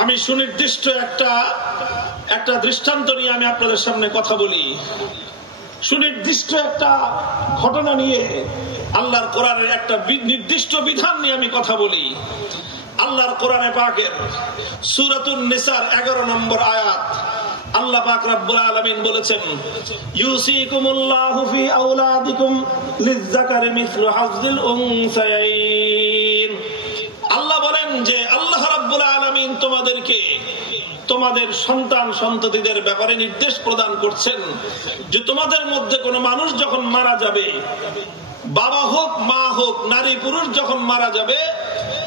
আমি সুনির্দিষ্ট একটা দৃষ্টান্ত নিয়ে আমি আপনাদের সামনে কথা বলি। সুনির্দিষ্ট একটা ঘটনা নিয়ে, আল্লাহর কোরআনের একটা নির্দিষ্ট বিধান নিয়ে আমি কথা বলি। আল্লাহর কোরআনে পাকের সূরাতুন নিসার 11 নম্বর আয়াত, আল্লাহ পাক রব্বুল আলামিন বলেছেন, ইউসিকুমুল্লাহু ফি আওলাদিকুম লিয-যাকারি মিসলু হাযযিল উনসায়াইন। আল্লাহ বলেন যে আল্লাহ রাব্বুল আলামিন তোমাদেরকে তোমাদের সন্তান সন্ততিদের ব্যাপারে নির্দেশ প্রদান করছেন যে তোমাদের মধ্যে কোনো মানুষ যখন মারা যাবে, বাবা হোক মা হোক, নারী পুরুষ যখন মারা যাবে,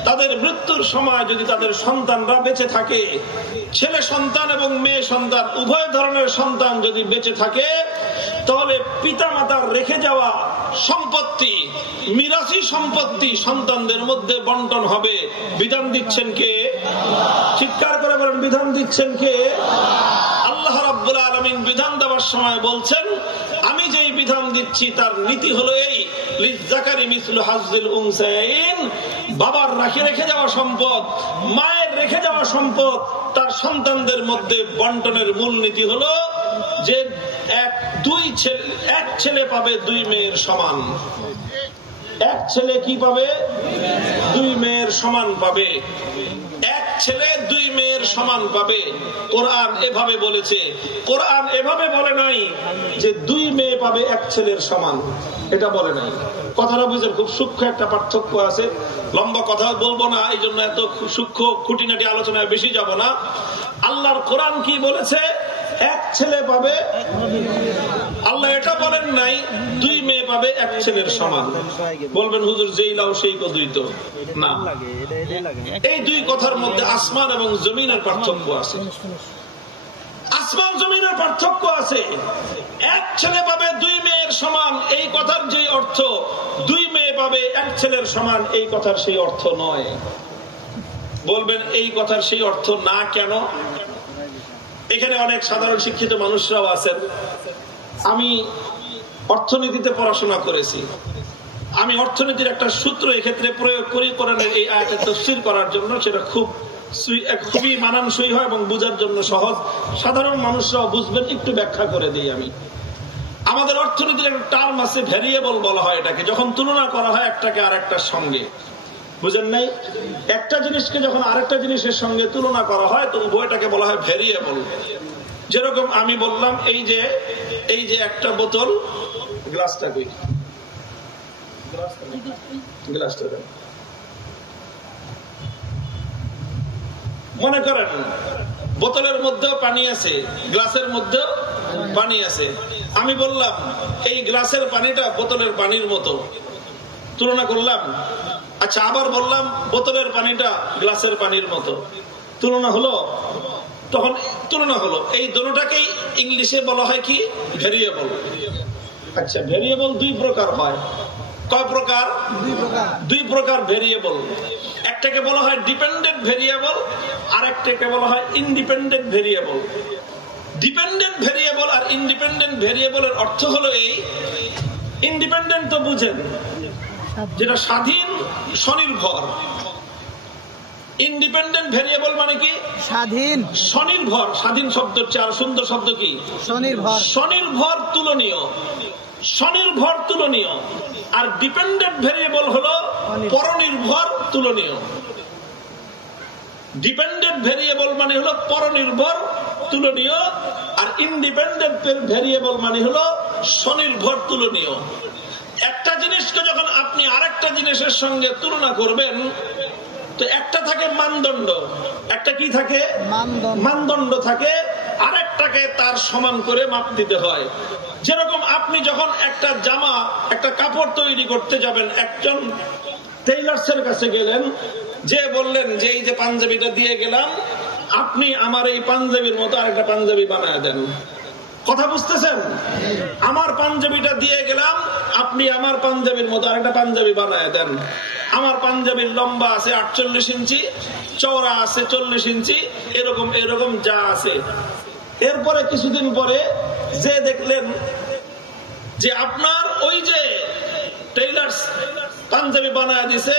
তাদের মৃত্যুর সময় যদি তাদের সন্তানরা বেঁচে থাকে, ছেলে সন্তান এবং মেয়ে সন্তান উভয় ধরনের সন্তান যদি বেঁচে থাকে, তাহলে পিতামাতার রেখে যাওয়া সম্পত্তি, মিরাসি সম্পত্তি সন্তানদের মধ্যে বন্টন হবে। বিধান দিচ্ছেন কে? চিৎকার করে বলেন, বিধান দিচ্ছেন কে? আল্লাহ রাব্বুল আলামিন বিধান দেওয়ার সময় বলছেন, আমি যেই বিধান দিচ্ছি তার নীতি হলো এই, লিয-যাকারি মিসলু হাযযিল উনসায়াইন। বাবার রেখে যাওয়া সম্পদ, মায়ের রেখে যাওয়া সম্পদ তার সন্তানদের মধ্যে বন্টনের মূল নীতি হলো যে এক ছেলে পাবে 2 মেয়ের সমান। এক ছেলে কি পাবে? 2 মেয়ের সমান পাবে। এক ছেলে 2 মেয়ের সমান পাবে। কোরআন এভাবে বলেছে। কোরআন এভাবে বলে নাই যে 2 মেয়ে পাবে 1 ছেলের সমান, এটা বলে নাই। কথাটা বুঝেন, খুব সূক্ষ্ম একটা পার্থক্য আছে। লম্বা কথা বলবো না, এই জন্য এত সূক্ষ্ম খুঁটিনাটি আলোচনায় বেশি যাব না। আল্লাহর কোরআন কি বলেছে? 1 ছেলে পাবে। আল্লাহ এটা বলেন নাই 2 মেয়ে পাবে 1 ছেলের সমান। বলবেন হুজুর যেই লাও সেই কদুই তো না। এই 2 কথার মধ্যে আসমান এবং জমিনের পার্থক্য আছে। আসমান জমিনের পার্থক্য আছে। 1 ছেলে পাবে 2 মেয়ের সমান, এই কথার যে অর্থ 2 মেয়ে পাবে 1 ছেলের সমান, এই কথার সেই অর্থ নয়। বলবেন এই কথার সেই অর্থ না কেন? এখানে অনেক সাধারণ শিক্ষিত মানুষরাও আছেন। আমি অর্থনীতিতে পড়াশোনা করেছি। আমি অর্থনীতির একটা সূত্র এক্ষেত্রে প্রয়োগ করি কোরআনের এই আয়াতের তাফসীর করার জন্য। সেটা খুবই মানানসই হয় এবং বোঝার জন্য সহজ। সাধারণ মানুষরাও বুঝবেন, একটু ব্যাখ্যা করে দিই আমি। আমাদের অর্থনীতির একটা টার্ম আছে, ভ্যারিয়েবল বলা হয় এটাকে, যখন তুলনা করা হয় একটাকে আরেকটার সঙ্গে। বুঝেন নাই? একটা জিনিসকে যখন আরেকটা জিনিসের সঙ্গে তুলনা করা হয় তো উভয়টাকে বলা হয় ভ্যারিয়েবল। যেরকম আমি বললাম এই যে একটা বোতল, গ্লাসটা কই, গ্লাসটা দেন। মনে করেন বোতলের মধ্যেও পানি আছে, গ্লাসের মধ্যেও পানি আছে। আমি বললাম এই গ্লাসের পানিটা বোতলের পানির মতো, তুলনা করলাম। আচ্ছা, আবার বললাম বোতলের পানিটা গ্লাসের পানির মতো, তুলনা হলো? তখন তুলনা হলো। এই দুটোটাকেই ইংলিশে বলা হয় কি? ভেরিয়েবল। আচ্ছা, ভেরিয়েবল 2 প্রকার হয়। কয় প্রকার? 2 প্রকার ভেরিয়েবল। একটাকে বলা হয় ডিপেন্ডেন্ট ভেরিয়েবল, আর একটাকে বলা হয় ইন্ডিপেন্ডেন্ট ভেরিয়েবল। ডিপেন্ডেন্ট ভেরিয়েবল আর ইন্ডিপেন্ডেন্ট ভেরিয়েবলের অর্থ হলো এই, ইন্ডিপেন্ডেন্ট তো বুঝেন, যেটা স্বাধীন স্বনির্ভর। ইন্ডিপেন্ডেন্ট ভেরিয়েবল মানে কি? স্বাধীন স্বনির্ভর। স্বাধীন শব্দের চেয়ে আরো সুন্দর শব্দ কি? স্বনির্ভর। স্বনির্ভর তুলনীয়, স্বনির্ভর তুলনীয়। আর ডিপেন্ডেন্ট ভেরিয়েবল হলো পরনির্ভর তুলনীয়। ডিপেন্ডেন্ট ভেরিয়েবল মানে হলো পরনির্ভর তুলনীয়, আর ইন্ডিপেন্ডেন্ট ভেরিয়েবল মানে হলো স্বনির্ভর তুলনীয়। একটা জিনিসকে যখন আপনি আরেকটা জিনিসের সঙ্গে তুলনা করবেন তো একটা থাকে মানদণ্ড, একটা কি থাকে? মানদণ্ড থাকে, আরেকটাকে তার সমান করে মাপ দিতে হয়। যেরকম আপনি যখন একটা জামা, একটা কাপড় তৈরি করতে যাবেন, একজন টেইলার্সের কাছে গেলেন, যে বললেন যে এই যে পাঞ্জাবিটা দিয়ে গেলাম, আপনি আমার এই পাঞ্জাবির মতো আরেকটা পাঞ্জাবি বানায় দেন। কথা বুঝতেছেন? আমার পাঞ্জাবিটা দিয়ে গেলাম, আপনি আমার পাঞ্জাবির মতো আরেকটা পাঞ্জাবি বানায় দেন। আমার পাঞ্জাবির লম্বা আছে 48 ইঞ্চি, চওড়া আছে 40 ইঞ্চি, এরকম এরকম যা আছে। এরপরে কিছুদিন পরে যে দেখলেন যে আপনার ওই যে টেইলার্স পাঞ্জাবি বানায় দিছে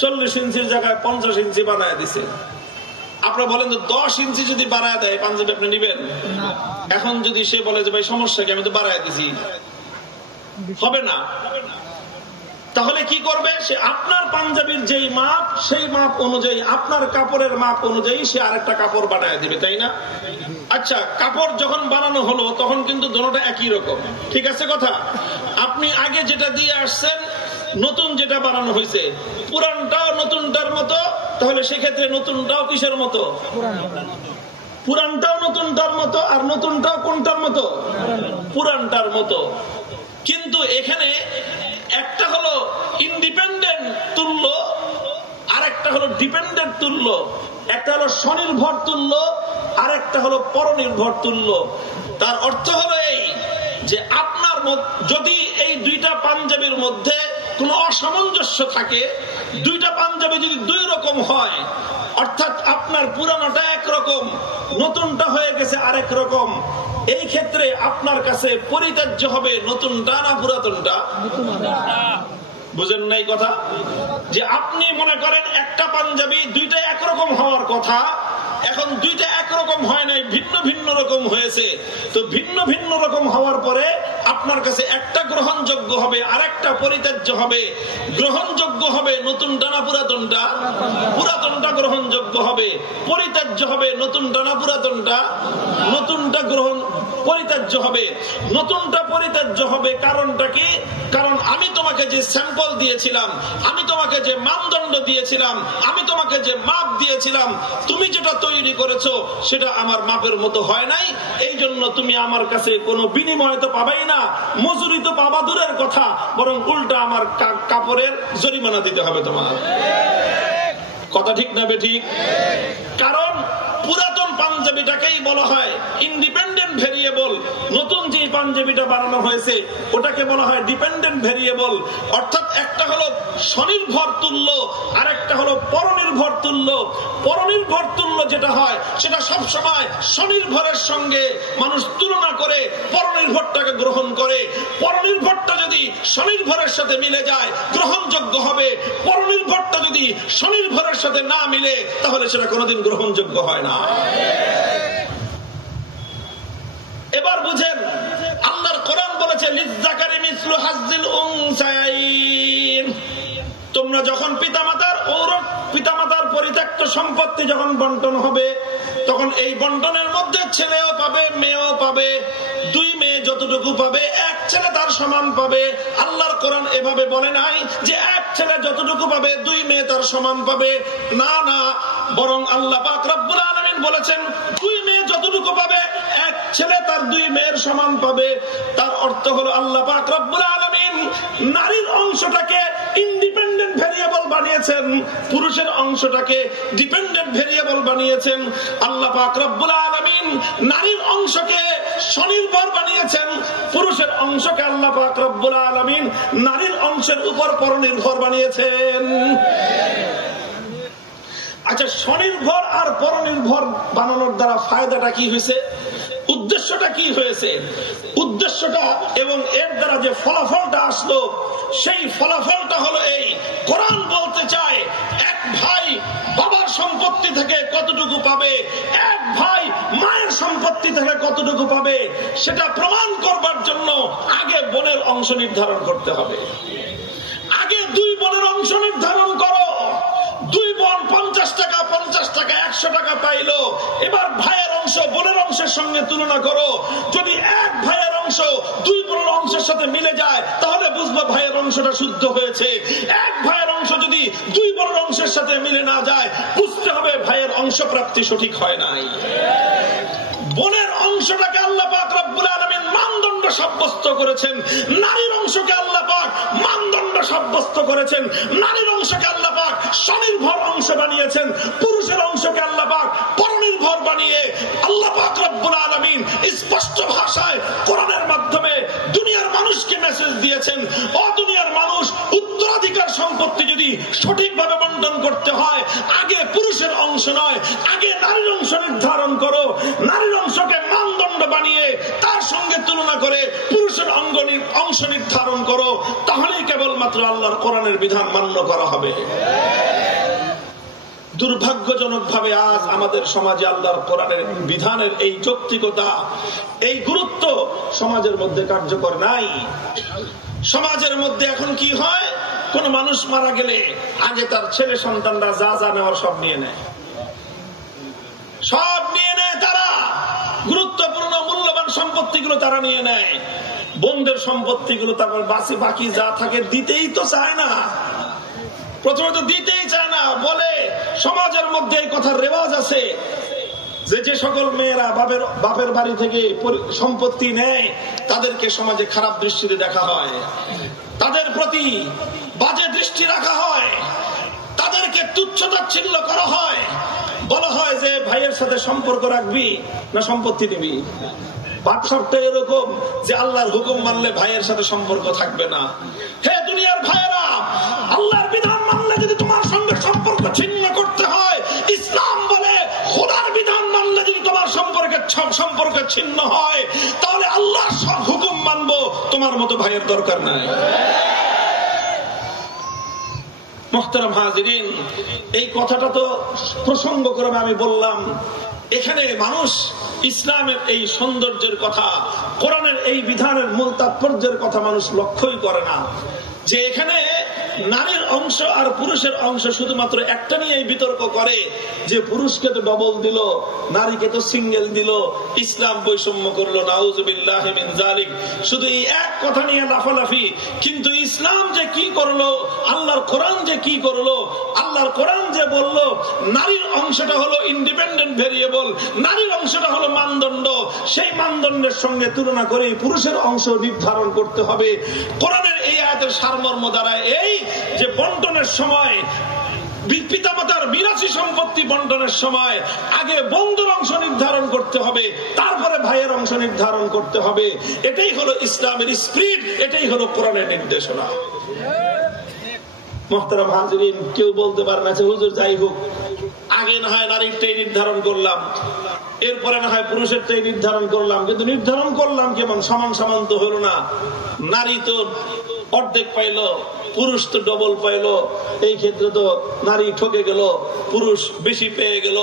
40 ইঞ্চির জায়গায় 50 ইঞ্চি বানায় দিছে। আপনারা বলেন যে 10 ইঞ্চি যদি বাড়ায় দেয় পাঞ্জাবি আপনি নিবেন? এখন যদি সে বলে যে ভাই সমস্যা কি, আমি তো বাড়ায় দিছি, হবে না। তাহলে কি করবে সে? আপনার পাঞ্জাবির যেই মাপ সেই মাপ অনুযায়ী, আপনার কাপড়ের মাপ অনুযায়ী সে আরেকটা কাপড় বানায় দিবে, তাই না? আচ্ছা, কাপড় যখন বানানো হলো তখন কিন্তু দুটোটা একই রকম, ঠিক আছে কথা? আপনি আগে যেটা দিয়ে আসছেন, নতুন যেটা বানানো হয়েছে, পুরানটাও নতুনটার মতো, তাহলে সেক্ষেত্রে নতুনটাও কিসের মতো? পুরানটাও নতুনটার মতো, আর নতুনটাও কোনটার মতো? পুরানটার মতো। কিন্তু এখানে একটা হলো ইন্ডিপেন্ডেন্ট তুল্য, আর একটা হলো ডিপেন্ডেন্ট তুল্য। একটা হলো স্বনির্ভর তুল্য, আর একটা হলো পরনির্ভর তুল্য। তার অর্থ হলো এই যে আপনার যদি এই দুইটা পাঞ্জাবির মধ্যে কোনো অসামঞ্জস্য থাকে, দুইটা পাঞ্জাবি যদি দুই রকম হয়, অর্থাৎ আপনার পুরানোটা একরকম, নতুনটা হয়ে গেছে আরেক রকম, এই ক্ষেত্রে আপনার কাছে পরিত্যাজ্য হবে নতুনটা না পুরাতনটা? বুঝেন নাই কথা? যে আপনি মনে করেন একটা পাঞ্জাবি দুইটা একরকম হওয়ার কথা, এখন দুইটা একরকম হয় নাই, ভিন্ন ভিন্ন রকম হয়েছে। তো ভিন্ন ভিন্ন রকম হওয়ার পরে আপনার কাছে একটা গ্রহণযোগ্য হবে, আর একটা পরিত্যাজ্য হবে। গ্রহণযোগ্য হবে নতুনটা না পুরাতনটা? পুরাতনটা গ্রহণযোগ্য হবে। পরিত্যাজ্য হবে নতুনটা না পুরাতনটা? নতুনটা পরিত্যাজ্য হবে। নতুনটা পরিত্যাজ্য হবে কারণটা কি? কারণ আমি তোমাকে যে স্যাম্পল দিয়েছিলাম, আমি তোমাকে যে মানদণ্ড দিয়েছিলাম, আমি তোমাকে যে মাপ দিয়েছিলাম, তুমি যেটা তৈরি করেছো সেটা আমার মাপের মতো হয় নাই। এই জন্য তুমি আমার কাছে কোনো বিনিময় তো পাবাই না, মজুরি তো পাবা দূরের কথা, বরং উল্টা আমার কাপড়ের জরিমানা দিতে হবে তোমার। কথা ঠিক না বেঠিক? কারণ পুরাতন পাঞ্জাবিটাকেই বলা হয় ইন্ডিপেন্ডেন্ট ভেরিয়েবল, নতুন যে পাঞ্জাবিটা বানানো হয়েছে ওটাকে বলা হয় ডিপেন্ডেন্ট ভেরিয়েবল। অর্থাৎ একটা হলো স্বনির্ভর তুল্য, আর একটা হলো পরনির্ভর তুল্য। পরনির্ভর তুল্য যেটা হয় সেটা সবসময় স্বনির্ভরের সঙ্গে মানুষ তুলনা করে পরনির্ভরটাকে গ্রহণ করে। পরনির্ভরটা যদি স্বনির্ভরের সাথে মিলে যায় গ্রহণযোগ্য হবে, পরনির্ভরটা যদি স্বনির্ভরের সাথে না মিলে তাহলে সেটা কোনোদিন গ্রহণযোগ্য হয় না। এবার বুঝেন, আল্লাহর কোরআন বলেছে লিজ্জাকারি মিসলু হাজ্জিল উনসায়াইন। তোমরা যখন পিতামাতার পরিত্যক্ত সম্পত্তি যখন বন্টন হবে, তখন এই বন্টনের মধ্যে ছেলেও পাবে মেয়েও পাবে। দুই মেয়ে যতটুকু পাবে এক ছেলে তার সমান পাবে। আল্লাহর কোরআন এভাবে বলে নাই যে এক ছেলে যতটুকু পাবে দুই মেয়ে তার সমান পাবে, না না, বরং আল্লাহ পাক রব্বুল আলামিন বলেছেন দুই মেয়ে যতটুকু পাবে এক ছেলে তার দুই মেয়ের সমান পাবে। তার অর্থ হলো আল্লাহ পাক রব্বুল আলামিন নারীর অংশটাকে ইন্ডিপেন্ডেন্ট ভেরিয়েবল বানিয়েছেন, পুরুষের অংশটাকে ডিপেন্ডেন্ট ভেরিয়েবল বানিয়েছেন। আল্লাহ পাক রব্বুল আলামিন নারীর অংশকে স্বনির্ভর বানিয়েছেন, পুরুষের অংশকে আল্লাহ পাক রব্বুল আলামিন নারীর অংশের উপর পরনির্ভর বানিয়েছেন। আচ্ছা, স্বনির্ভর আর পরনির্ভর বানানোর দ্বারা ফায়দাটা কি হয়েছে? উদ্দেশ্যটা কি হয়েছে? উদ্দেশ্যটা এবং এর দ্বারা যে ফলাফলটা আসলো সেই ফলাফলটা হলো এই, কোরআন বলতে চায় এক ভাই বাবার সম্পত্তি থেকে কতটুকু পাবে, এক ভাই মায়ের সম্পত্তি থেকে কতটুকু পাবে, সেটা প্রমাণ করবার জন্য আগে বোনের অংশ নির্ধারণ করতে হবে। আগে দুই বোনের অংশ নির্ধারণ করো। দুই বোন 50 টাকা 100 টাকা পাইলো, এবার ভাইয়ের অংশ বোনের অংশের সঙ্গে তুলনা করো। যদি এক ভাইয়ের অংশ দুই বোনের অংশের সাথে মিলে যায় তাহলে বুঝবো ভাইয়ের অংশটা শুদ্ধ হয়েছে। এক ভাইয়ের অংশ যদি দুই বোনের অংশের সাথে মিলে না যায় বুঝতে হবে ভাইয়ের অংশ প্রাপ্তি সঠিক হয় নাই। বোনের অংশটাকে আল্লাহ পাক রব্বুল আলামিন মানদণ্ড সাব্যস্ত করেছেন, নারীর অংশকে আল্লাহ পাক মানদণ্ড সাব্যস্ত করেছেন। নারীর অংশকে আল্লাহ পাক স্বনির্ভর অংশ বানিয়েছেন, পুরুষের অংশকে আল্লাহ পাক পরনির্ভর বানিয়ে আল্লাহ পাক রব্বুল আলামিন স্পষ্ট ভাষায় কোরআনের মাধ্যমে দুনিয়ার মানুষকে মেসেজ দিয়েছেন, ও দুনিয়ার মানুষ, উত্তরাধিকার সম্পত্তি যদি সঠিকভাবে বন্টন করতে হয় আগে পুরুষের অংশ নয়, আগে নারীর অংশ নির্ধারণ করো। নারীর অংশকে মানদণ্ড বানিয়ে তার সঙ্গে তুলনা করে পুরুষের অংশ নির্ধারণ করো, তাহলেই কেবলমাত্র আল্লাহর কোরআনের বিধান মান্য করা হবে। দুর্ভাগ্যজনক ভাবে আজ আমাদের সমাজে আল্লাহর কোরআনের বিধানের এই যৌক্তিকতা, এই গুরুত্ব সমাজের মধ্যে কার্যকর নাই। সমাজের মধ্যে এখন কি হয়, কোন মানুষ মারা গেলে আগে তার ছেলে সন্তানরা যা যা নেওয়ার সব নিয়ে নেয়, সব নিয়ে নেয়। তারা গুরুত্বপূর্ণ মূল্যবান সম্পত্তিগুলো তারা নিয়ে নেয়, বোনদের সম্পত্তিগুলো তারপর বাকি যা থাকে দিতেই তো চায় না, প্রথমত দিতেই চায় না। বলে সমাজের মধ্যে এই কথার রেওয়াজ আছে যে সকল মেয়েরা বাপের বাড়ি থেকে সম্পত্তি নেয় তাদেরকে সমাজে খারাপ দৃষ্টিতে দেখা হয়, তাদের প্রতি বাজে দৃষ্টি রাখা হয়, তাদেরকে তুচ্ছ-তাচ্ছিল্য করা হয়। বলা হয় যে ভাইয়ের সাথে সম্পর্ক রাখবি না সম্পত্তি নিবি। বাদশাহটা এরকম যে আল্লাহর হুকুম মানলে ভাইয়ের সাথে সম্পর্ক থাকবে না। হে দুনিয়ার ভাইয়েরা, আল্লাহর বিধান মানলে যদি তোমার সঙ্গে সম্পর্ক ছিন্ন করতে হয়, ইসলাম বলে খোদার বিধান মানলে যদি তোমার সম্পর্ক ছিন্ন হয়, তাহলে আল্লাহর সব হুকুম মানবো, তোমার মতো ভাইয়ের দরকার নাই। মুহতারাম হাজিরিন, এই কথাটা তো প্রসঙ্গক্রমে আমি বললাম। এখানে মানুষ ইসলামের এই সৌন্দর্যের কথা, কোরআনের এই বিধানের মূল তাৎপর্যের কথা মানুষ লক্ষ্যই করে না, যে এখানে নারীর অংশ আর পুরুষের অংশ শুধুমাত্র একটা নিয়েই বিতর্ক করে যে পুরুষকে তো ডবল দিল, নারীকে তো সিঙ্গেল দিল, ইসলাম বৈষম্য করলো, নাউযুবিল্লাহি মিন যালিক। শুধু এই এক কথা নিয়ে লাফালাফি। কিন্তু ইসলাম যে কি করলো, আল্লাহর কোরআন যে কি করলো, আল্লাহর কোরআন যে বলল নারীর অংশটা হলো ইন্ডিপেন্ডেন্ট ভেরিয়েবল, নারীর অংশটা হলো মানদণ্ড, সেই মানদণ্ডের সঙ্গে তুলনা করে পুরুষের অংশ নির্ধারণ করতে হবে। কোরআনের এই আয়াতের সারমর্ম দ্বারা এই যে বন্টনের সময়, পিতামাতার বিরাসী সম্পত্তি বন্টনের সময় আগে বন্ধুর অংশ নির্ধারণ করতে হবে, তারপরে ভাইয়ের অংশ নির্ধারণ করতে হবে। এটাই হলো ইসলামের স্পিরিট, এটাই হলো কোরআনের নির্দেশনা। মুহতারাম হাজিরিন, কেউ বলতে পারে না যে হুজুর যাই হোক, আগে না হয় নারীরটাই নির্ধারণ করলাম, এরপরে না হয় পুরুষেরটাই নির্ধারণ করলাম, কিন্তু নির্ধারণ করলাম কেমন? সমান সমান তো হলো না। নারী তো অর্ধেক পাইলো, পুরুষ তো ডবল পাইলো, এই ক্ষেত্রে তো নারী ঠকে গেল, পুরুষ বেশি পেয়ে গেল,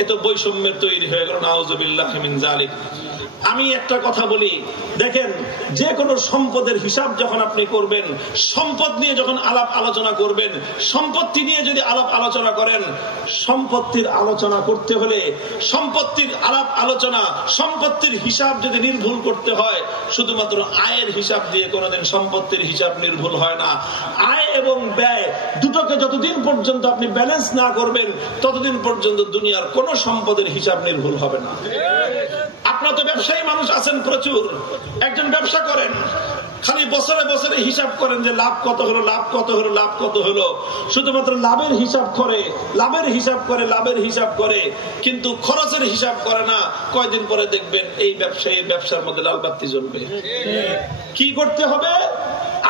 এ তো বৈষম্যের তৈরি হয়ে গেল। নাউযুবিল্লাহি মিন যালিক। আমি একটা কথা বলি, দেখেন, যে কোনো সম্পদের হিসাব যখন আপনি করবেন, সম্পদ নিয়ে যখন আলাপ আলোচনা করবেন, সম্পত্তি নিয়ে যদি আলাপ আলোচনা করেন, সম্পত্তির আলোচনা করতে হলে সম্পত্তির আলাপ আলোচনা, সম্পত্তির হিসাব যদি নির্ভুল করতে হয়, শুধুমাত্র আয়ের হিসাব দিয়ে কোনোদিন সম্পত্তির হিসাব নির্ভুল হয় না। আয় এবং ব্যয় দুটোকে যতদিন পর্যন্ত আপনি ব্যালেন্স না করবেন, ততদিন পর্যন্ত দুনিয়ার কোন সম্পদের হিসাব নির্ভুল হবে না। আপনার তো ব্যবসায়ী মানুষ আছেন প্রচুর, একজন ব্যবসা করেন, খালি বছরে বছরে হিসাব করেন যে লাভ কত হলো, লাভ কত হলো, লাভ কত হলো, শুধুমাত্র লাভের হিসাব করে, লাভের হিসাব করে, লাভের হিসাব করে, কিন্তু খরচের হিসাব করে না। কয়দিন পরে দেখবেন এই ব্যবসায়ীর ব্যবসার মধ্যে লাল বাতি জ্বলবে। কি করতে হবে?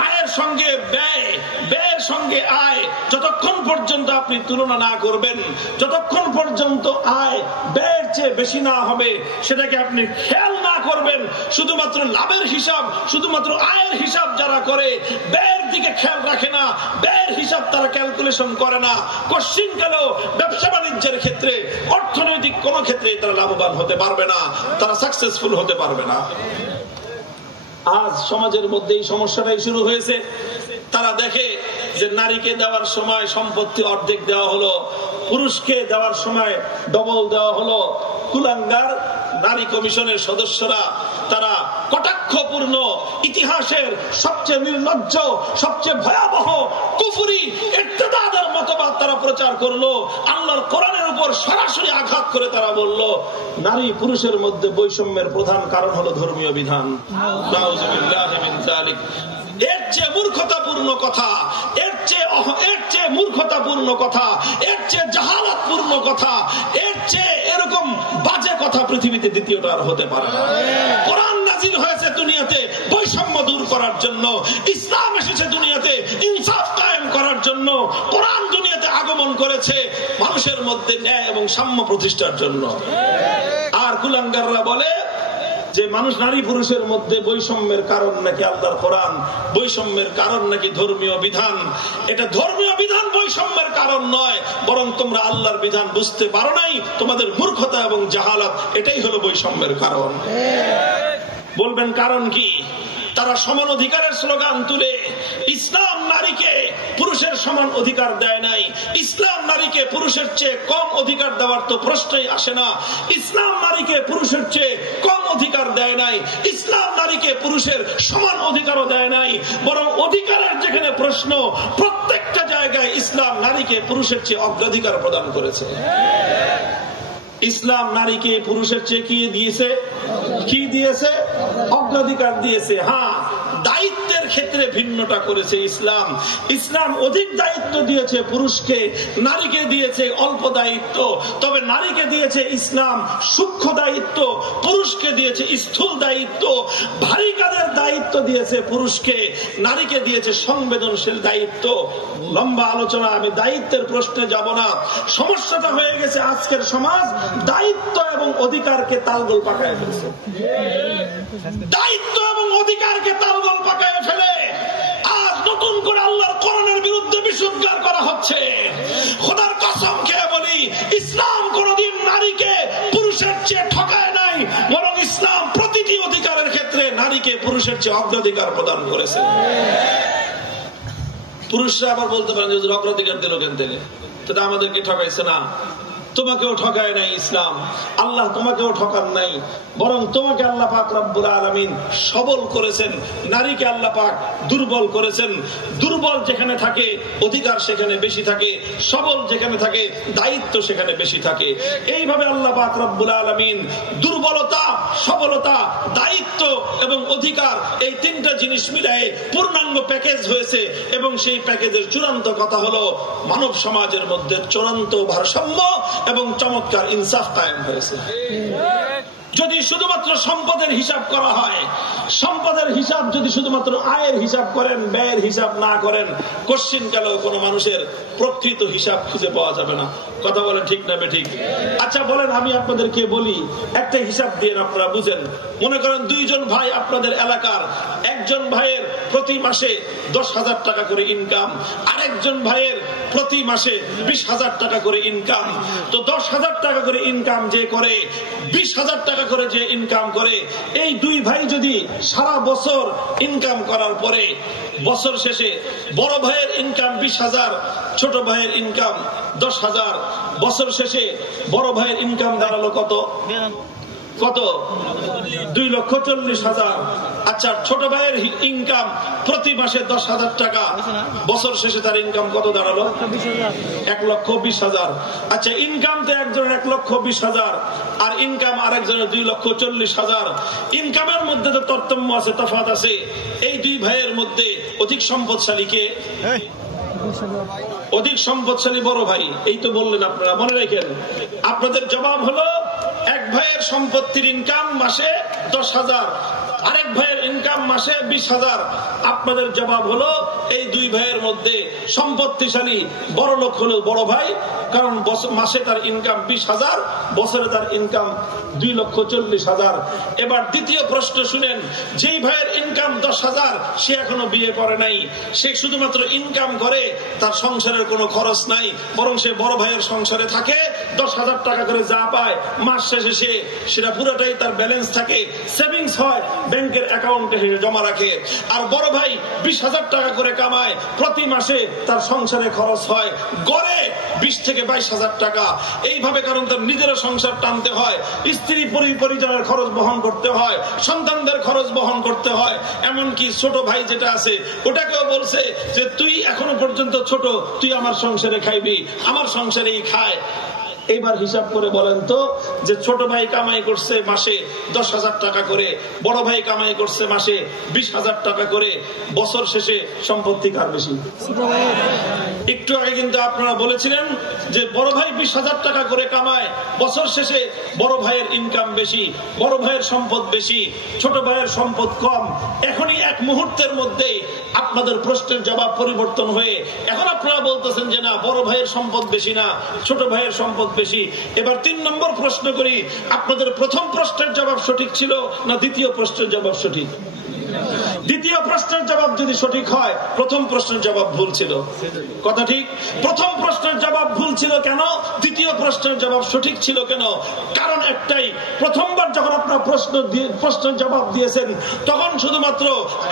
আয়ের সঙ্গে ব্যয়, ব্যয়ের সঙ্গে আয় যতক্ষণ পর্যন্ত আপনি তুলনা না করবেন, যতক্ষণ পর্যন্ত আয় ব্যয়ের চেয়ে বেশি না হবে, সেটাকে আপনি খেয়াল না করবেন, শুধুমাত্র লাভের হিসাব, শুধুমাত্র আয়ের হিসাব যারা করে, ব্যয়ের দিকে খেয়াল রাখে না, ব্যয়ের হিসাব তারা ক্যালকুলেশন করে না, কোশ্চিনকালেও ব্যবসা বাণিজ্যের ক্ষেত্রে, অর্থনৈতিক কোন ক্ষেত্রে তারা লাভবান হতে পারবে না, তারা সাকসেসফুল হতে পারবে না। আজ সমাজের মধ্যে এই সমস্যাটাই শুরু হয়েছে। তারা দেখে যে নারীকে দেওয়ার সময় সম্পত্তি অর্ধেক দেওয়া হলো, পুরুষকে দেওয়ার সময় ডবল দেওয়া হলো। কুলাঙ্গার নারী কমিশনের সদস্যরা তারা কটাক্ষপূর্ণ ইতিহাসের সবচেয়ে নির্লজ্জ, সবচেয়ে ভয়াবহ কুফরি ইরতিদাদের মতবাদ তারা প্রচার করলো। আল্লাহর কোরআনের উপর সরাসরি আঘাত করে তারা বলল, নারী পুরুষের মধ্যে বৈষম্যের প্রধান কারণ হলো ধর্মীয় বিধান। নাউযুবিল্লাহি মিন যালিক। এর চেয়ে মূর্খতাপূর্ণ কথা, এর চেয়ে মূর্খতাপূর্ণ কথা, এর চেয়ে জাহালাতপূর্ণ কথা, এর চেয়ে এরকম বাজে কথা পৃথিবীতে দ্বিতীয়টা আর হতে পারে না। কোরআন নাযিল হয়েছে দুনিয়াতে বৈষম্য দূর করার জন্য, ইসলাম এসেছে দুনিয়াতে ইনসাফ কায়েম করার জন্য, কোরআন দুনিয়াতে আগমন করেছে মানুষের মধ্যে ন্যায় এবং সাম্য প্রতিষ্ঠার জন্য। আর কুলাঙ্গাররা বলে যে মানুষ নারী পুরুষের মধ্যে বৈষম্যের কারণ নাকি আল্লাহর কোরআন, বৈষম্যের কারণ নাকি ধর্মীয় বিধান। এটা ধর্মীয় বিধান বৈষম্যের কারণ নয়, বরং তোমরা আল্লাহর বিধান বুঝতে পারো নাই, তোমাদের মূর্খতা এবং জাহালাত এটাই হলো বৈষম্যের কারণ। বলবেন কারণ কি? তারা সমান অধিকারের স্লোগান তুলে ইসলাম নারীকে পুরুষের সমান অধিকার দেয় নাই, ইসলাম নারীকে পুরুষের চেয়ে কম অধিকার দেওয়ার তো প্রশ্নই আসে না, ইসলাম নারীকে পুরুষের চেয়ে কম অধিকার দেয় নাই, ইসলাম নারীকে পুরুষের সমান অধিকারও দেয় নাই, বরং অধিকারের যেখানে প্রশ্ন প্রত্যেকটা জায়গায় ইসলাম নারীকে পুরুষের চেয়ে অগ্রাধিকার প্রদান করেছে। ইসলাম নারীকে পুরুষের চেয়ে কি দিয়েছে? অগ্রাধিকার দিয়েছে। হ্যাঁ, দায়িত্বের ক্ষেত্রে ভিন্নটা করেছে ইসলাম। ইসলাম অধিক দায়িত্ব দিয়েছে পুরুষকে, নারীকে দিয়েছে অল্প দায়িত্ব। তবে নারীকে দিয়েছে ইসলাম সূক্ষ্ম দায়িত্ব, পুরুষকে দিয়েছে স্থূল দায়িত্ব। ভারী কাজের দায়িত্ব দিয়েছে পুরুষকে, নারীকে দিয়েছে সংবেদনশীল দায়িত্ব। লম্বা আলোচনা, আমি দায়িত্বের প্রশ্নে যাব না। সমস্যাটা হয়ে গেছে আজকের সমাজ দায়িত্ব এবং অধিকারকে তালগোল পাকায় ফেলছে। দায়িত্ব এবং অধিকারকে তালগোল পাকায় ফেলে আজ নতুন করে আল্লাহর কোরআনের বিরুদ্ধে বিশুদ্ধার করা হচ্ছে। খোদার কসম খেয়ে বলি, ইসলাম কোনদিন নারীকে পুরুষের চেয়ে ঠকায় নাই, বরং ইসলাম প্রতিটি অধিকারের ক্ষেত্রে নারীকে পুরুষের চেয়ে অগ্রাধিকার প্রদান করেছে। পুরুষরা আবার বলতে পারেন যে অগ্রাধিকার দিল কেন থেকে? সেটা আমাদেরকে ঠকাইছে না, তোমাকেও ঠকায় নাই ইসলাম, আল্লাহ তোমাকেও ঠকান নাই, বরং তোমাকে আল্লাহ পাক রব্বুল আলামিন সবল করেছেন, নারীকে আল্লাহ পাক দুর্বল করেছেন। দুর্বল যেখানে থাকে অধিকার সেখানে বেশি থাকে, সবল যেখানে থাকে দায়িত্ব সেখানে বেশি থাকে। এইভাবে আল্লাহ পাক রব্বুল আলামিন দুর্বলতা, সবলতা, দায়িত্ব এবং অধিকার এই তিনটা জিনিস মিলায়ে পূর্ণাঙ্গ প্যাকেজ হয়েছে। এবং সেই প্যাকেজের চূড়ান্ত কথা হলো মানব সমাজের মধ্যে চূড়ান্ত ভারসাম্য এবং চমৎকার ইনসাফ কায়েম হয়েছে। যদি শুধুমাত্র সম্পদের হিসাব করা হয়, সম্পদের হিসাব যদি শুধুমাত্র আয়ের হিসাব করেন, ব্যয়ের হিসাব না করেন, কোশ্চিন কালেও কোনো মানুষের প্রকৃত হিসাব খুঁজে পাওয়া যাবে না। কথা বলেন ঠিক না বেঠিক? আচ্ছা বলেন, আমি আপনাদেরকে বলি, একটা হিসাব দিয়ে আপনারা বুঝেন। মনে করেন দুইজন ভাই আপনাদের এলাকার, একজন ভাইয়ের প্রতি মাসে 10,000 টাকা করে ইনকাম, আরেকজন ভাইয়ের প্রতি মাসে 20,000 টাকা করে ইনকাম। তো 10,000 টাকা করে ইনকাম যে করে, 20,000 টাকা করে যে ইনকাম করে, এই দুই ভাই যদি সারা বছর ইনকাম করার পরে বছর শেষে বড় ভাইয়ের ইনকাম 20,000, ছোট ভাইয়ের ইনকাম 10,000, বছর শেষে বড় ভাইয়ের ইনকাম দাঁড়ালো কত? 2,40,000। আচ্ছা, ছোট ভাইয়ের ইনকাম প্রতি মাসে 10,000 টাকা, বছর শেষে তার ইনকাম কত দাঁড়ালো? 1,20,000। আচ্ছা, ইনকাম তো একজনের 1,20,000 আর ইনকাম আরেকজনের 2,40,000। ইনকামের মধ্যে তো তারতম্য আছে, তফাৎ আছে। এই দুই ভাইয়ের মধ্যে অধিক সম্পদশালী কে? অধিক সম্পদশালী বড় ভাই। এই তো বললেন আপনারা, মনে রাখেন। আপনাদের জবাব হলো, এক ভাইয়ের সম্পত্তির ইনকাম মাসে 10,000, আরেক ভাইয়ের ইনকাম মাসে 20,000। আপনাদের জবাব হলো, এই দুই ভাইয়ের মধ্যে সম্পত্তিশালী বড় লোক হলো বড় ভাই, কারণ মাসে তার ইনকাম 20,000, বছরে তার ইনকাম 2,40,000। এবার দ্বিতীয় প্রশ্ন শুনেন, যেই ভাইয়ের ইনকাম 10,000, সে এখনো বিয়ে করে নাই, সে শুধুমাত্র ইনকাম করে, তার সংসারের কোনো খরচ নাই, বরং সে বড় ভাইয়ের সংসারে থাকে, 10,000 টাকা করে যা পায় মাস শেষে সেটা পুরোটাই তার ব্যালেন্স থাকে, সেভিংস হয়, ব্যাংকের অ্যাকাউন্টে জমা রাখে। আর বড় ভাই 20,000 টাকা করে কামায়, প্রতি মাসে তার সংসারে খরচ হয় গড়ে 20 থেকে 22,000 টাকা। এইভাবে, কারণ তার নিজের সংসার টানতে হয়, স্ত্রী পরিজনের খরচ বহন করতে হয়, সন্তানদের খরচ বহন করতে হয়। এমনকি ছোট ভাই যেটা আছে ওটাকেও বলছে যে তুই এখনো পর্যন্ত ছোট, তুই আমার সংসারে খাইবি, আমার সংসারেই খায়। এইবার হিসাব করে বলেন তো, যে ছোট ভাই কামাই করছে মাসে 10,000 টাকা করে, বড় ভাই কামাই করছে মাসে 20,000 টাকা করে, বছর শেষে সম্পত্তি কার বেশি? একটু আগে কিন্তু আপনারা বলেছিলেন যে বড় ভাই 20,000 টাকা করে কামায়, বছর শেষে বড় ভাইয়ের ইনকাম বেশি, বড় ভাইয়ের সম্পদ বেশি, ছোট ভাইয়ের সম্পদ কম। এখনই এক মুহূর্তের মধ্যে আপনাদের প্রশ্নের জবাব পরিবর্তন হয়ে এখন আপনারা বলতেছেন যে না, বড় ভাইয়ের সম্পদ বেশি না, ছোট ভাইয়ের সম্পদ বেশি। এবার 3 নম্বর প্রশ্ন করি, আপনাদের প্রথম প্রশ্নের জবাব সঠিক ছিল না দ্বিতীয় প্রশ্নের জবাব সঠিক? দ্বিতীয় প্রশ্নের জবাব যদি সঠিক হয়, প্রথম প্রশ্নের জবাব ভুল ছিল। কথা ঠিক? প্রথম প্রশ্নের জবাব ভুল ছিল কেন, দ্বিতীয় প্রশ্নের জবাব সঠিক ছিল কেন? কারণ একটাই, প্রথমবার যখন আপনার প্রশ্নের জবাব দিয়েছেন তখন শুধুমাত্র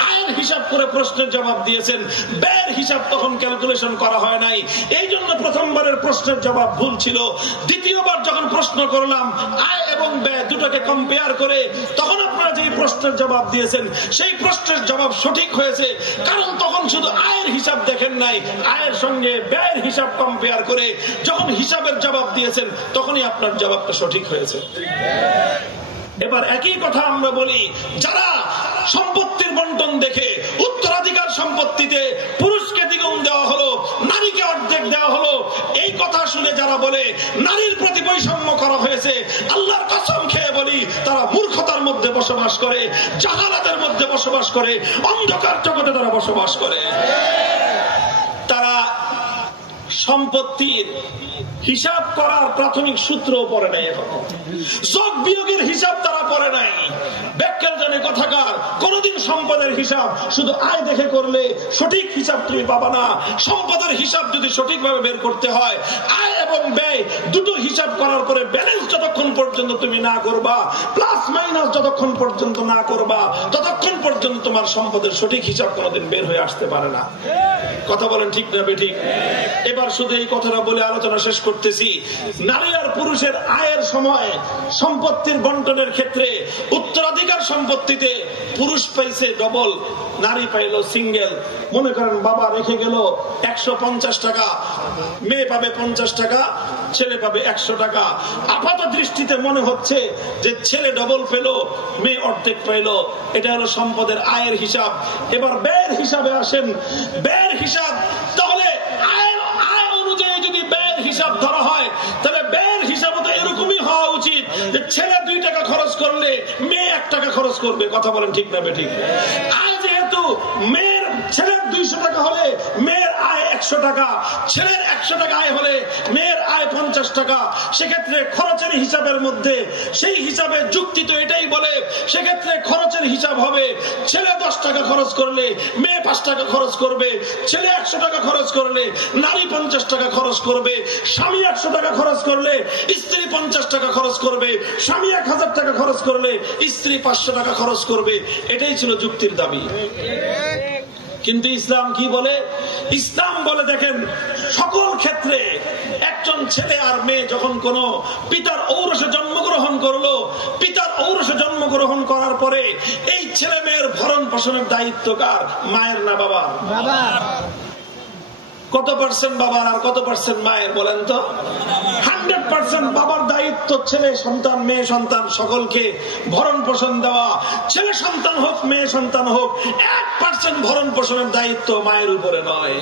আয়ের হিসাব করে প্রশ্নের জবাব দিয়েছেন, ব্যয়ের হিসাব তখন ক্যালকুলেশন করা হয় নাই। এই জন্য প্রথমবারের প্রশ্নের জবাব ভুল ছিল। দ্বিতীয়বার যখন প্রশ্ন করলাম আয় এবং ব্যয় দুটোকে কম্পেয়ার করে, তখন আপনারা যে প্রশ্নের জবাব দিয়েছেন সেই প্রশ্নের জবাব সঠিক হয়েছে। কারণ তখন শুধু আয়ের হিসাব দেখেন নাই, আয়ের সঙ্গে ব্যয়ের হিসাব কম্পেয়ার করে যখন হিসাবের জবাব দিয়েছেন তখনই আপনার জবাবটা সঠিক হয়েছে। এবার একই কথা আমরা বলি, যারা সম্পত্তির বন্টন দেখে উত্তরাধিকার সম্পত্তিতে পুরুষকে দ্বিগুণ দেওয়া হলো, নারীকে অর্ধেক দেওয়া হলো, এই কথা শুনে যারা বলে নারীর প্রতি বৈষম্য করা হয়েছে, আল্লাহর কসম খেয়ে বলি তারা মূর্খতার মধ্যে বসবাস করে, জাহালাতের মধ্যে বসবাস করে, অন্ধকার জগতে তারা বসবাস করে। তারা সম্পত্তির হিসাব করার প্রাথমিক সূত্র পড়ে নাই, এখনো যোগ বিয়োগের হিসাব তারা পড়ে নাই। ব্যাখ্যার জানে কথাকার, কোনদিন সম্পদের হিসাব শুধু আয় দেখে করলে সঠিক হিসাব তুমি পাবা না। সম্পদের হিসাব যদি সঠিকভাবে বের করতে হয়, আয় এবং ব্যয় দুটো হিসাব করার পরে ব্যালেন্স যতক্ষণ পর্যন্ত তুমি না করবা, প্লাস মাইনাস যতক্ষণ পর্যন্ত না করবা, ততক্ষণ পর্যন্ত তোমার সম্পদের সঠিক হিসাব কোনদিন বের হয়ে আসতে পারে না। কথা বলেন ঠিক না বেঠিক? এবার শুধু এই কথাটা বলে আলোচনা শেষ করতেছি। নারী আর পুরুষের আয়ের সময় সম্পত্তির বন্টনের ক্ষেত্রে উত্তরাধিকার সম্পত্তিতে পুরুষ পাইছে ডবল, নারী পাইল সিঙ্গেল। মনে করেন বাবা রেখে গেল 150 টাকা, মেয়ে পাবে 50 টাকা, ছেলে পাবে 100 টাকা। আপাত দৃষ্টিতে মনে হচ্ছে যে ছেলে ডবল পেল, মেয়ে অর্ধেক পাইল। এটা হলো সম্পদের আয়ের হিসাব। এবার ব্যয়ের হিসাবে আসেন। ব্যয়ের হিসাব তাহলে আয় অনুযায়ী যদি ব্যয়ের হিসাব ধরা হয়, তাহলে ব্যয়ের হিসাব তো এরকমই হওয়া উচিত যে ছেলে 2 টাকা খরচ করলে মেয়ে 1 টাকা খরচ করবে। কথা বলেন ঠিক না বেঠিক? আয় যেহেতু ছেলের 200 টাকা হলে মেয়ের আয় 100 টাকা, ছেলের 100 টাকা আয় হলে মেয়ের আয় 50 টাকা, সেক্ষেত্রে খরচের হিসাবের মধ্যে সেই হিসাবে যুক্তি তো এটাই বলে, সেক্ষেত্রে খরচের হিসাব হবে ছেলে 10 টাকা খরচ করলে মেয়ে 5 টাকা খরচ করবে, ছেলে 100 টাকা খরচ করলে নারী 50 টাকা খরচ করবে, স্বামী 100 টাকা খরচ করলে স্ত্রী 50 টাকা খরচ করবে, স্বামী 1000 টাকা খরচ করলে স্ত্রী 500 টাকা খরচ করবে। এটাই ছিল যুক্তির দাবি। কিন্তু ইসলাম কি বলে? ইসলাম বলে দেখেন, সকল ক্ষেত্রে একজন ছেলে আর মেয়ে যখন কোন পিতার ঔরসে জন্মগ্রহণ করলো, পিতার ঔরসে জন্মগ্রহণ করার পরে এই ছেলে মেয়ের ভরণ পোষণের দায়িত্ব কার? মায়ের না বাবার? কত পার্সেন্ট বাবার আর কত পার্সেন্ট মায়ের বলেন তো? 100% বাবার দায়িত্ব ছেলে সন্তান মেয়ে সন্তান সকলকে ভরণ পোষণ দেওয়া। ছেলে সন্তান হোক মেয়ে সন্তান হোক, 1% ভরণ পোষণের দায়িত্ব মায়ের উপরে নয়।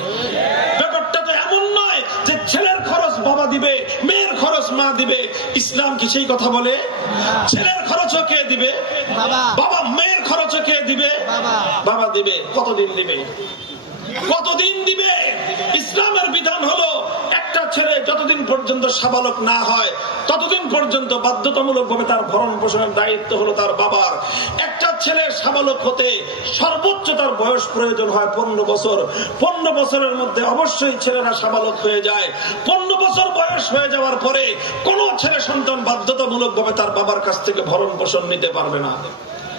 ব্যাপারটা তো এমন নয় যে ছেলের খরচ বাবা দিবে, মেয়ের খরচ মা দিবে। ইসলাম কি সেই কথা বলে? ছেলের খরচও কে দিবে? বাবা। মেয়ের খরচও কে দিবে? বাবা দিবে। কতদিন দিবে? কতদিন দিবে? ইসলামের বিধান হলো একটা ছেলে যতদিন পর্যন্ত সাবালক না হয় ততদিন পর্যন্ত বাধ্যতামূলকভাবে তার ভরণ পোষণের দায়িত্ব হলো তার বাবার। একটা ছেলে সাবালক হতে সর্বোচ্চ তার বয়স প্রয়োজন হয় 15 বছর। 15 বছরের মধ্যে অবশ্যই ছেলেরা সাবালক হয়ে যায়। 15 বছর বয়স হয়ে যাওয়ার পরে কোন ছেলে সন্তান বাধ্যতামূলকভাবে তার বাবার কাছ থেকে ভরণ পোষণ নিতে পারবে না।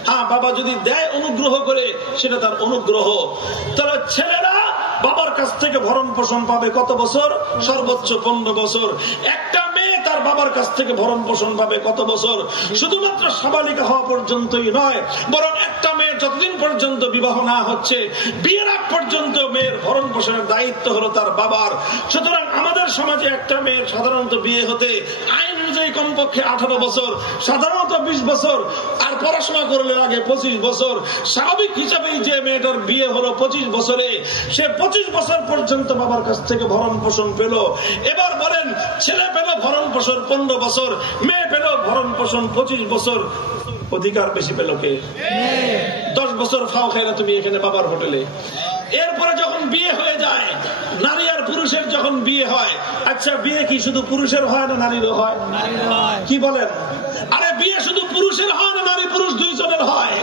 হ্যাঁ, বাবা যদি দেয় অনুগ্রহ করে, সেটা তার অনুগ্রহ। তাহলে ছেলেরা বাবার কাছ থেকে ভরণ পোষণ পাবে কত বছর? সর্বোচ্চ 15 বছর। একটা মেয়ে তার বাবার কাছ থেকে ভরণ পোষণ পাবে কত বছর? শুধুমাত্র সাবালিকা হওয়া পর্যন্তই নয়, বরং একটা মেয়ের যতদিন পর্যন্ত বিবাহ না হচ্ছে, বিয়ের আগ পর্যন্ত মেয়ের ভরণ পোষণের দায়িত্ব হলো তার বাবার। সুতরাং আমাদের সমাজে একটা মেয়ের সাধারণত বিয়ে হতে আইন অনুযায়ী কমপক্ষে 18 বছর, সাধারণত 20 বছর, আর পড়াশোনা করলে আগে 25 বছর। স্বাভাবিক হিসাবেই যে মেয়েটার বিয়ে হলো 25 বছরে, সে 25 বছর পর্যন্ত বাবার কাছ থেকে ভরণ পোষণ পেল। এবার বলেন, ছেলে পেল ভরণ পোষণ 15 বছর, মেয়ে পেল ভরণ পোষণ 25 বছর, অধিকার বেশি পেল কে? 10 বছর খাও খাই না তুমি এখানে বাবার হোটেলে। এরপরে যখন বিয়ে হয়ে যায়, নারী আর পুরুষের যখন বিয়ে হয়, আচ্ছা বিয়ে কি শুধু পুরুষের হয় না নারীরও হয়? কি বলেন? আরে বিয়ে শুধু পুরুষের হয় না নারী পুরুষ দুইজনের হয়?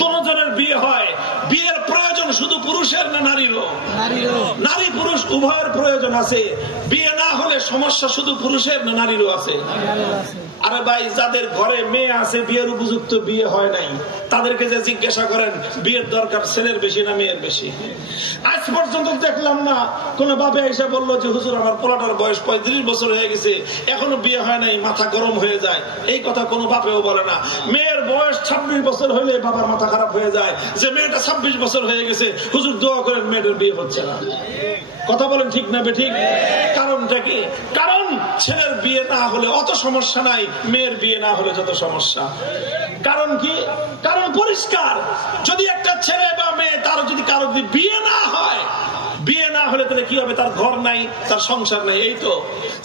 দুজনের বিয়ে হয়। বিয়ের প্রয়োজন শুধু পুরুষের না নারীরও? নারী পুরুষ উভয়ের প্রয়োজন আছে। বিয়ে না হলে সমস্যা শুধু পুরুষের না নারীরও আছে? আরে ভাই, যাদের ঘরে মেয়ে আছে বিয়ের উপযুক্ত, বিয়ে হয় নাই, তাদেরকে যে জিজ্ঞাসা করেন বিয়ের দরকার ছেলের বেশি না মেয়ের বেশি? আজ পর্যন্ত দেখলাম না কোন বাপে এসে বললো যে হুজুর আমার পোলাটার বয়স 35 বছর হয়ে গেছে, এখনো বিয়ে হয় নাই, মাথা গরম হয়ে যায়। এই কথা কোনো বাপেও বলে না। মেয়ের বয়স 26 বছর হইলে বাবার মাথা খারাপ হয়ে যায় যে মেয়েটা 26 বছর হয়ে গেছে, হুজুর দোয়া করেন মেয়েটার বিয়ে হচ্ছে না। কথা বলেন ঠিক না বেঠিক? কারণটা কি? কারণ ছেলের বিয়ে না হলে অত সমস্যা নাই, মেয়ের বিয়ে না হলে যত সমস্যা। কারণ কি? কারণ পরিষ্কার, যদি একটা ছেলে বা মেয়ে তার যদি কারো বিয়ে না হয়, বিয়ে না হলে তাহলে কি হবে? তার ঘর নাই, তার সংসার নাই। এই তো,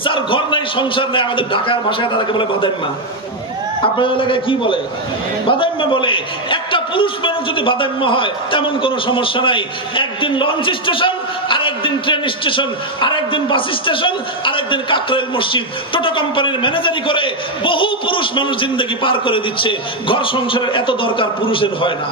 যার ঘর নাই সংসার নাই, আমাদের ঢাকার ভাষায় তারাকে বলে বাদাইম্মা। আপনার এলাকায় কি বলে? বাদাইম্মা বলে। একটা পুরুষ মানুষ যদি বাদাইম্মা হয় তেমন কোনো সমস্যা নাই। একদিন লঞ্চ স্টেশন, আর একদিন ট্রেন স্টেশন, আর একদিন বাস স্টেশন, আর একদিন কাকরাইল মসজিদ, টোটো কোম্পানির ম্যানেজারি করে বহু পুরুষ মানুষ জিন্দগি পার করে দিচ্ছে। ঘর সংসারের এত দরকার পুরুষের হয় না।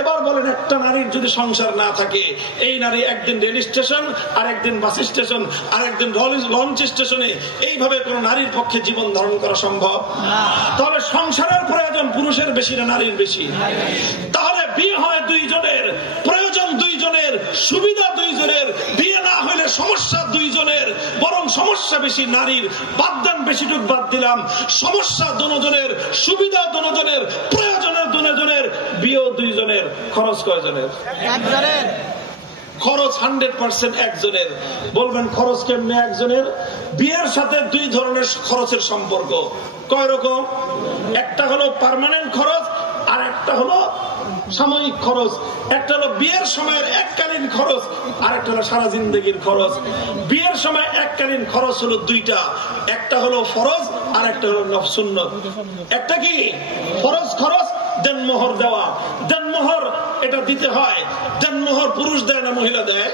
এবার বলেন, একটা নারীর যদি সংসার না থাকে, এই নারী একদিন রেল স্টেশন, আর একদিন বাস স্টেশন, আর একদিন লঞ্চ স্টেশনে, এইভাবে কোন নারীর পক্ষে জীবন ধারণ করা সম্ভব? তাহলে সংসারের প্রয়োজন পুরুষের বেশি না নারীর বেশি? তাহলে বিয়ে হয় দুইজনের, প্রয়োজন দুইজনের, সুবিধা দুইজনের। বিয়ে না হইলে সমস্যা দুইজনের, বরং সমস্যা বেশি নারীর। বাদ দেন বেশিটুক বাদ দিলাম, সমস্যা দুজনের, সুবিধা দুজনের, প্রয়োজনের দুজনের, বিয়েও দুইজনের। খরচ কয়জনের? একজনের। খরচ 100% একজনের। বলবেন খরচ কেমনে একজনের? বিয়ের সাথে দুই ধরনের খরচের সম্পর্ক। কয় রকম? একটা হলো পার্মানেন্ট খরচ, আর একটা হলো সাময়িক খরচ। একটা হলো বিয়ের সময়ের এককালীন খরচ, আর একটা হলো সারা জিন্দগির খরচ। বিয়ের সময় এককালীন খরচ হলো দুইটা, একটা হলো ফরজ আর একটা হলো সুন্নত। একটা কি? ফরজ খরচ, দেনমোহর দেওয়া। দেনমোহর এটা দিতে হয়। দেনমোহর পুরুষ দেয় না মহিলা দেয়?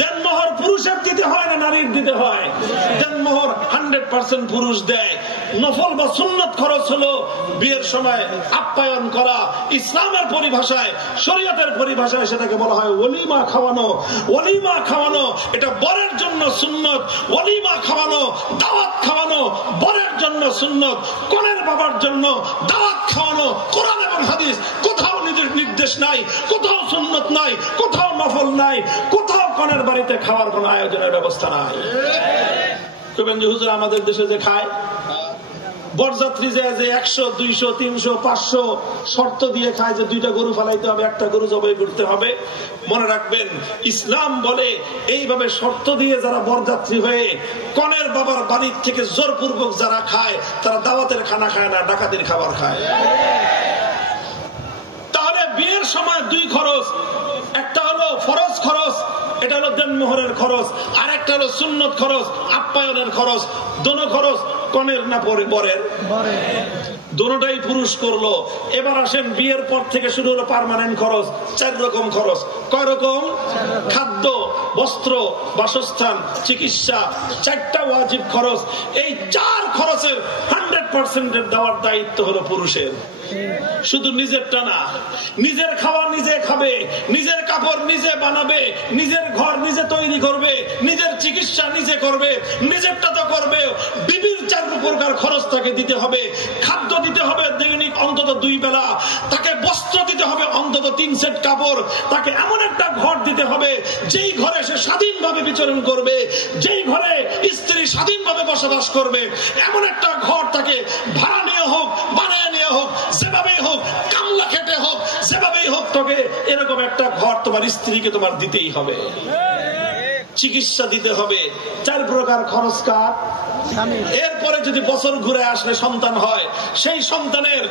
দেনমোহর পুরুষের দিতে হয় না নারীর দিতে হয়? দেনমোহর 100% পুরুষ দেয়। নফল বা সুন্নত খরচ হলো বিয়ের সময় আপ্যায়ন করা। ইসলামের পরিভাষায়, শরীয়তের পরিভাষায় সেটাকে বলা হয় ওলিমা খাওয়ানো। ওলিমা খাওয়ানো এটা বরের জন্য সুন্নত। ওলিমা খাওয়ানো, দাওয়াত খাওয়ানো বরের জন্য সুন্নত। কনের বাবার জন্য দাওয়াত খাওয়ানো কোরআন এবং হাদিস কোথাও নির্দেশ নাই, কোথাও সুন্নত নাই, কোথাও নফল নাই, কোথাও কনের বাড়িতে খাওয়ার কোন আয়োজনের ব্যবস্থা নাই। হুজুর আমাদের দেশে যে খায়, বরযাত্রী যে 100, 200, 300, 500 শর্ত দিয়ে খায় যে 2টা গরু ফালাইতে হবে, একটা গরু জবাই করতে হবে। মনে রাখবেন, ইসলাম বলে এইভাবে শর্ত দিয়ে যারা বরযাত্রী হয়ে কনের বাবার বাড়ির থেকে জোরপূর্বক যারা খায়, তারা দাওয়াতের খানা খায় না, ডাকাতির খাবার খায়। তাহলে বিয়ের সময় দুই খরচ, একটা হলো ফরজ খরচ, এটা হলো দেনমোহরের খরচ, আর একটা হলো সুন্নত খরচ, আপ্যায়নের খরচ। দোনো খরচ কনের না বরের? দোনোটাই পুরুষ করলো। এবার আসেন, বিয়ের পর থেকে শুরু হলো পার্মানেন্ট খরচ। 4 রকম খরচ। কয় রকম? খাদ্য, বস্ত্র, বাসস্থান, চিকিৎসা, 4টা ওয়াজিব খরচ। এই 4 খরচের 100% দেওয়ার দায়িত্ব হলো পুরুষের। শুধু নিজেরটা না, নিজের খাওয়া নিজে খাবে, নিজের কাপড় নিজে বানাবে, নিজের ঘর নিজে তৈরি করবে, নিজের চিকিৎসা নিজে করবে, নিজেরটা তো করবে। বিবির 4 প্রকার খরচ তাকে দিতে হবে। খাদ্য দিতে হবে দৈনিক অন্তত 2 বেলা, তাকে বস্ত্র দিতে হবে অন্তত 3 সেট কাপড়, তাকে এমন একটা ঘর দিতে হবে যেই ঘরে সে স্বাধীনভাবে বিচরণ করবে, যেই ঘরে স্ত্রী স্বাধীনভাবে বসবাস করবে। এমন একটা ঘর তাকে ভাড়া নিয়ে হোক, বানিয়ে নিয়ে হোক, যেভাবেই হোক, কামলা খেটে হোক, যেভাবেই হোক, তোকে এরকম একটা ঘর তোমার স্ত্রীকে তোমার দিতেই হবে। চিকিৎসা দিতে হবে। 4 প্রকার খরচ কার? এরপরে যদি বছর ঘুরে আসলে সন্তান হয়, সেই সন্তানের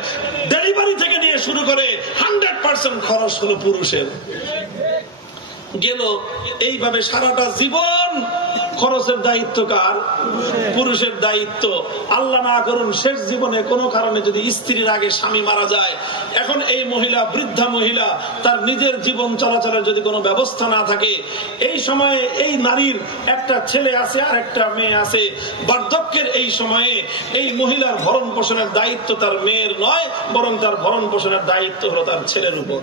ডেলিভারি থেকে নিয়ে শুরু করে 100% খরচ হলো পুরুষের। গেল এইভাবে সারাটা জীবন খরচের দায়িত্ব কার? পুরুষের দায়িত্ব। আল্লাহ না করুন শেষ জীবনে কোনো কারণে যদি স্ত্রীর আগে স্বামী মারা যায়, এখন এই মহিলা, বৃদ্ধা মহিলা, তার নিজের জীবন চলাচলের যদি কোনো ব্যবস্থা না থাকে, এই সময়ে এই নারীর একটা ছেলে আছে আর একটা মেয়ে আছে, বার্ধক্যের এই সময়ে এই মহিলার ভরণ পোষণের দায়িত্ব তার মেয়ের নয়, বরং তার ভরণ পোষণের দায়িত্ব হলো তার ছেলের উপর।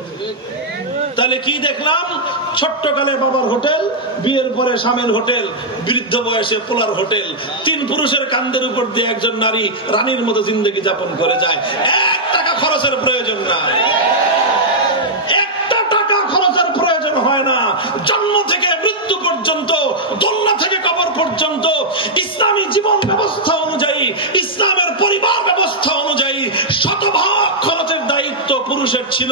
তাহলে কি দেখলাম? ছোট্টকালে বাবার হোটেল, বিয়ের পরে স্বামীর হোটেল, বৃদ্ধ বয়সে পোলার হোটেল। 3 পুরুষের কান্দের উপর দিয়ে একজন নারী রানীর মতো জিন্দগি যাপন করে যায়। 1 টাকা খরচের প্রয়োজন না, 1টা টাকা খরচের প্রয়োজন হয় না। জন্ম থেকে মৃত্যু পর্যন্ত, দোলনা থেকে কবর পর্যন্ত ইসলামী জীবন ব্যবস্থা অনুযায়ী, ইসলামের পরিবার ব্যবস্থা অনুযায়ী শতভাগ খরচের দায়িত্ব পুরুষের ছিল।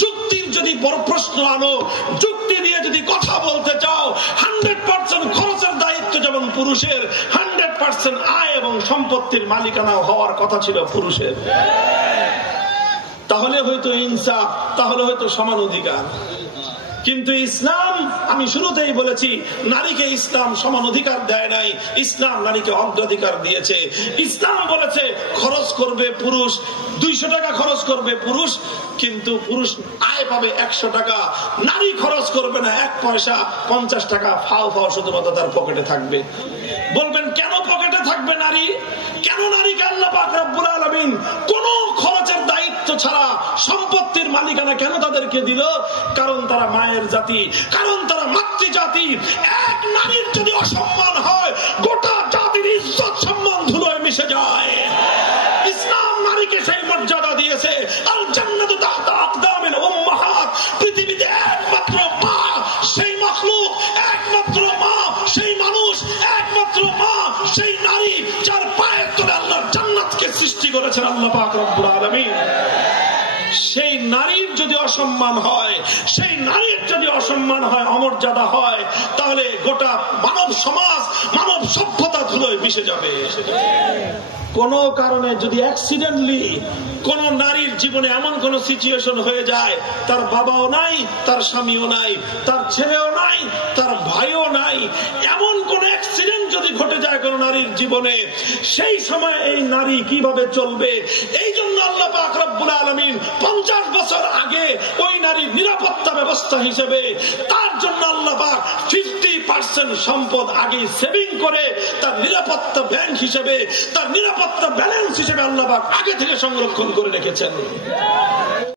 যুক্তির যদি বড় প্রশ্ন আনো, যুক্তি দিয়ে যদি কথা বলতে চাও, 100% খরচের দায়িত্ব যেমন পুরুষের, 100% আয় এবং সম্পত্তির মালিকানা হওয়ার কথা ছিল পুরুষের। তাহলে হয়তো ইনসাফ, তাহলে হয়তো সমান অধিকার। কিন্তু ইসলাম, আমি শুরুতেই বলেছি, নারীকে ইসলাম সমান অধিকার দেয় নাই, ইসলাম নারীকে অগ্রাধিকার দিয়েছে। ইসলাম বলেছে খরচ করবে পুরুষ, 200 টাকা খরচ করবে পুরুষ, কিন্তু পুরুষ আয় পাবে 100 টাকা। নারী খরচ করবে না 1 পয়সা, 50 টাকা ফাও ফাও শুধুমাত্র তার পকেটে থাকবে। বলবেন কেন পকেটে থাকবে নারী? কেন নারীকে আল্লাহ পাক রব্বুল আলামিন কোন খরচের দায়িত্ব ছাড়া সম্পত্তির মালিকানা কেন তাদেরকে দিল? কারণ তারা মায়ের জাতি, কারণ তারা মাতৃ জাতি। এক নারীর যদি অসম্মান হয়, গোটা জাতির ইজ্জত সম্মান ধুলোয় মিশে যায়। ইসলাম নারীকে সেই মর্যাদা দিয়েছে। আল জান্নাতু তাহতা আকদামিল উম্মাহাত। পৃথিবীতে একমাত্র মা সেই মাখলুক, একমাত্র মা সেই মানুষ, একমাত্র মা সেই নারী যার পায়ের তলে আল্লাহ জান্নাতকে সৃষ্টি করেছেন আল্লাহ পাক রব্বুল আলামিন। সেই নারীর যদি অসম্মান হয়, সেই নারীর যদি অসম্মান হয়, অমর্যাদা হয়, তাহলে গোটা মানব সমাজ, মানব সভ্যতা ধুলোয় মিশে যাবে। কোন কারণে যদি অ্যাক্সিডেন্টলি কোন নারীর জীবনে এমন কোন সিচুয়েশন হয়ে যায়, তার বাবাও নাই, তার স্বামীও নাই, তার ছেলেও নাই, তার ভাইও নাই, এমন কোন অ্যাক্সিডেন্ট যদি ঘটে যায় কোন নারীর জীবনে, সেই সময় এই নারী কিভাবে চলবে? এই জন্য আল্লাহ পাক রব্বুল আলামিন 50 বছর আগে ওই নারীর নিরাপত্তা ব্যবস্থা হিসেবে তার জন্য আল্লাহ পাক 50% সম্পদ আগে সেভিং করে তার নিরাপত্তা ব্যাংক হিসেবে, তার নিরাপত্তা ব্যালেন্স হিসেবে আল্লাহ পাক আগে থেকে সংরক্ষণ করে রেখেছেন।